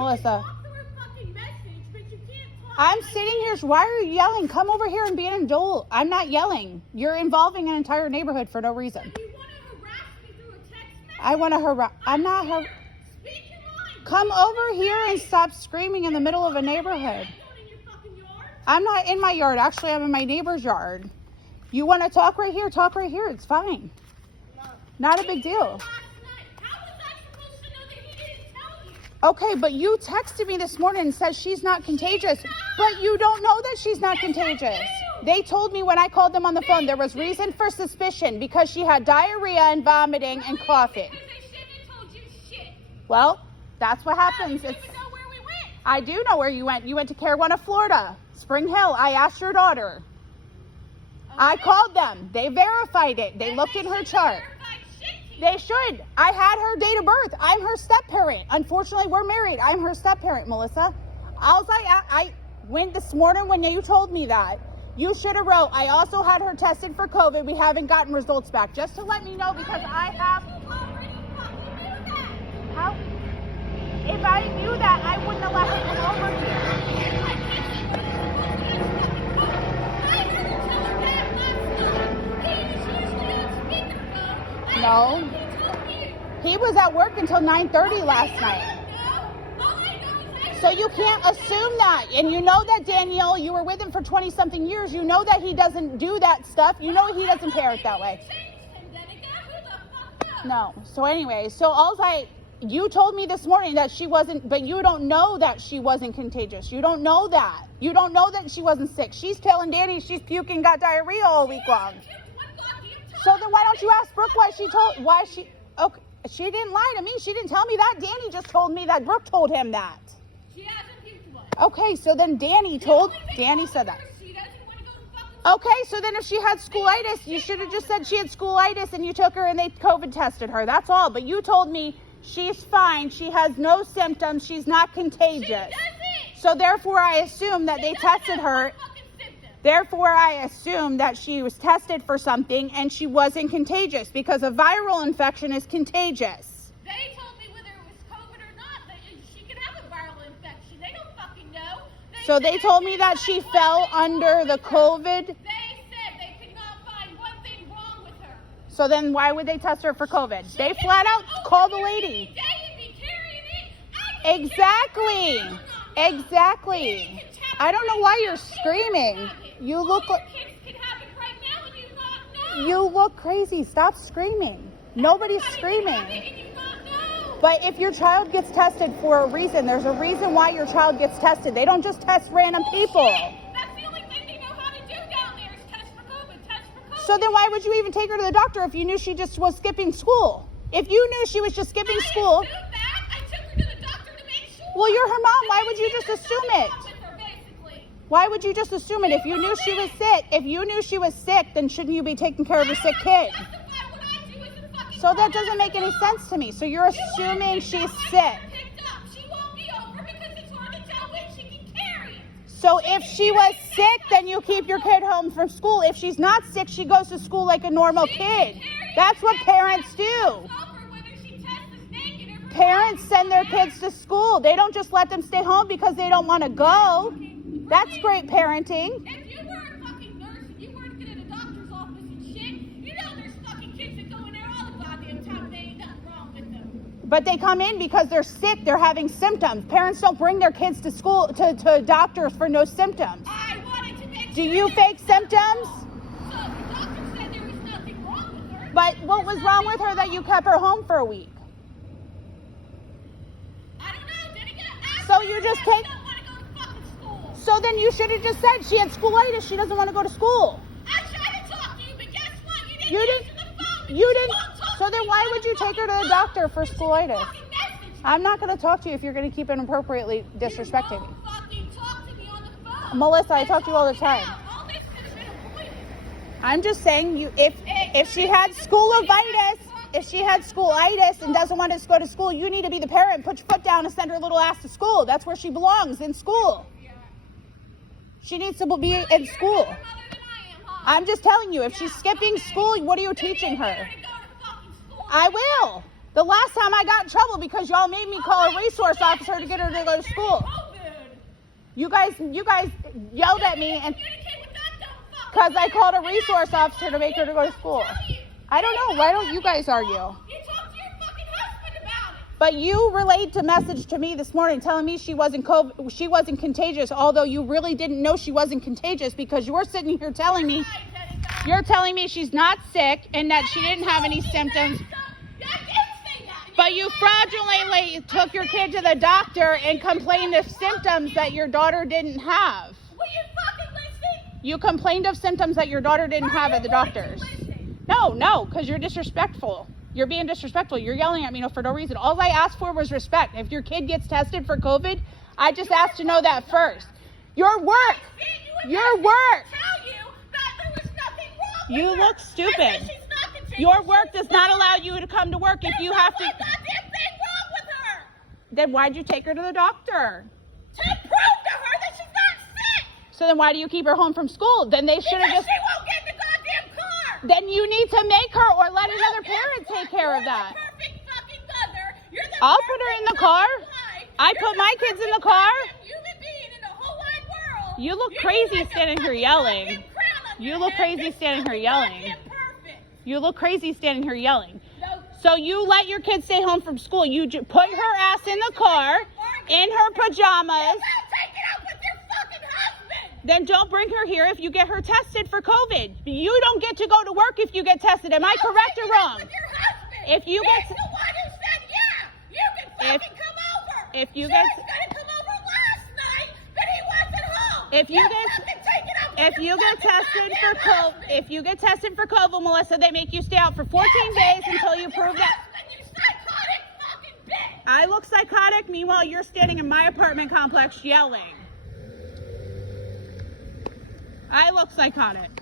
Melissa. I'm sitting here. Why are you yelling? Come over here and be an adult. I'm not yelling. You're involving an entire neighborhood for no reason. You want to harass me through a text message? I want to harass. I'm not. Speak your mind. Come over here and stop screaming in the middle of a neighborhood. In your fucking yard? I'm not in my yard. Actually, I'm in my neighbor's yard. You want to talk right here? Talk right here. It's fine. No. Not a big deal. Last night. How was I supposed to know that he didn't tell you? Okay, but you texted me this morning and said she's not contagious. But you don't know that she's not contagious. They told me when I called them on the phone there was reason for suspicion because she had diarrhea and vomiting and coughing. Because they shouldn't have told you shit. Well, that's what happens. You don't even know where we went. I do know where you went. You went to Caruana, Florida, Spring Hill. I asked your daughter. I called them. They verified it. They looked in her chart. They should. I had her date of birth. I'm her step-parent. Unfortunately, we're married. I'm her step-parent, Melissa. I went this morning when you told me that. You should have wrote, I also had her tested for COVID. We haven't gotten results back. Just to let me know because I have... How? If I knew that, I wouldn't have let her come over here. No. He was at work until 9:30 last night. So you can't assume that. And you know that, Danielle, you were with him for 20-something years. You know that he doesn't do that stuff. You know he doesn't parent that way. No. So anyway, you told me this morning that she wasn't, but you don't know that she wasn't contagious. You don't know that. You don't know that she wasn't sick. She's telling Danny she's puking, got diarrhea all week long. So then why don't you ask Brooke okay, she didn't lie to me. She didn't tell me that. Danny just told me that Brooke told him that. She hasn't puked once. Okay, so then Danny said that. She doesn't want to go to fucking Okay, so then if she had schoolitis, you should have just said she had schoolitis and you took her and they COVID tested her. That's all. But you told me she's fine. She has no symptoms. She's not contagious. She doesn't. So therefore, I assume that they tested her. Therefore, I assume that she was tested for something and she wasn't contagious because a viral infection is contagious. They told me whether it was COVID or not, that she could have a viral infection. They don't fucking know. So they told me that she fell under the COVID. They said they could not find one thing wrong with her. So then why would they test her for COVID? They flat out called the lady. Exactly. Exactly. I don't know why you're screaming. You look like you look crazy. Stop screaming. Nobody's screaming. But if your child gets tested for a reason, there's a reason why your child gets tested. They don't just test random people. That's the only thing they know how to do down there is test for COVID. So then why would you even take her to the doctor if you knew she just was skipping school? If you knew she was just skipping school. I took her to the doctor to make sure. Well, you're her mom. Why would you just assume it? Why would you just assume it? If you knew she was sick, then shouldn't you be taking care of a sick kid? So that doesn't make any sense to me. So you're assuming she's sick. So if she was sick, then you keep your kid home from school. If she's not sick, she goes to school like a normal kid. That's what parents do. Parents send their kids to school. They don't just let them stay home because they don't want to go. That's great parenting. If you were a fucking nurse and you weren't good at a doctor's office and shit, you know there's fucking kids that go in there all the goddamn time and they ain't nothing wrong with them. But they come in because they're sick, they're having symptoms. Parents don't bring their kids to school, to doctors for no symptoms. I wanted to make sure. Do you fake symptoms? So the doctor said there was nothing wrong with her. But what was wrong with her that you kept her home for a week? I don't know. Did it get asked? So you just take... So then you should have just said she had schoolitis. She doesn't want to go to school. I tried to talk to you, but guess what? You didn't answer the phone. You didn't. So then why would you take her to the doctor for schoolitis? I'm not going to talk to you if you're going to keep inappropriately disrespecting me. You won't fucking talk to me on the phone. Melissa, I talk to you all the time. All this could have been avoided. I'm just saying, if she had schoolitis and doesn't want to go to school, you need to be the parent. Put your foot down and send her little ass to school. That's where she belongs, in school. She needs to be in school. I'm just telling you, if she's skipping school, what are you teaching her? I will. The last time I got in trouble because y'all made me call a resource officer to get her to go to school. You guys yelled at me and because I called a resource officer to make her to go to school. I don't know. Why don't you guys argue? You talk to your fucking husband about it. But you relayed a message to me this morning telling me she wasn't contagious, although you really didn't know she wasn't contagious because you were sitting here telling me she's not sick and that she didn't have any symptoms. But you fraudulently took your kid to the doctor and complained of symptoms that your daughter didn't have. Will you fucking listen? You complained of symptoms that your daughter didn't have at the doctor's. No, because you're disrespectful. You're being disrespectful. You're yelling at me for no reason. All I asked for was respect. If your kid gets tested for COVID, I just asked to know that first. Your work. Your work. You look stupid. Your work does not allow you to come to work if you have to. There's no goddamn thing wrong with her. Then why'd you take her to the doctor? To prove to her that she's not sick. So then why do you keep her home from school? Then they should have Because just. she won't get in the goddamn car. Then you need to make her or let another parent take care of that. You're the perfect fucking mother. You're the I'll put her in the car. I put my kids in the car. Human being in the whole wide world. You look crazy standing here yelling. You look crazy standing here yelling. You look crazy standing here yelling. So you let your kids stay home from school. You put her ass in the car, in her pajamas. Take it up with your fucking husband. Then don't bring her here if you get her tested for COVID. You don't get to go to work if you get tested. Am I correct or wrong? With your husband. If you He's get the one who said, yeah, you can fucking come over. If you She get was gonna come over last night, but he wasn't home. If you fucking take it up with if your you get fucking tested for goddamn COVID, husband. if you get tested for COVID, Melissa, they make you stay out for 14 days until you prove that. You psychotic fucking bitch. I look psychotic. Meanwhile, you're standing in my apartment complex yelling. I look psychotic.